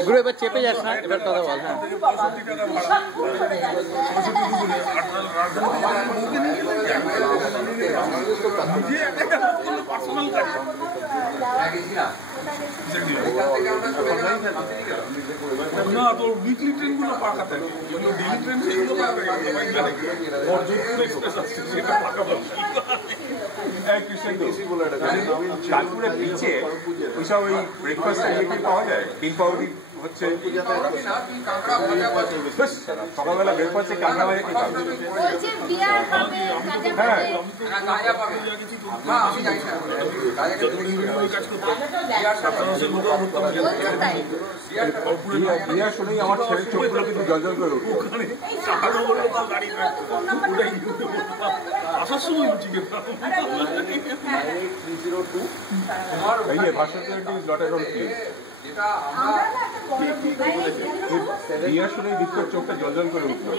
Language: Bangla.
এগুলো এবার চেপে যাস না, এবার কথা বল। হ্যাঁ না তোর উইকলি ট্রেন গুলো পাকা থাকে, ডেইলি ট্রেন সেগুলো কানপুরে বিচে ওইসব ওই ব্রেকফাস্ট পাওয়া যায়, তিন পাউরি হচ্ছে সকালবেলা ব্রেকফাস্টে কাঁকড়া ভাজা কি পাবে? হ্যাঁ বিয়ার শুনেই আমার ছেলের চোখগুলো কিন্তু জল করে আসার সময় লুচি খেতাম। বিয়ার শুনেই বিশ্বর চোখটা জল করে উঠলো।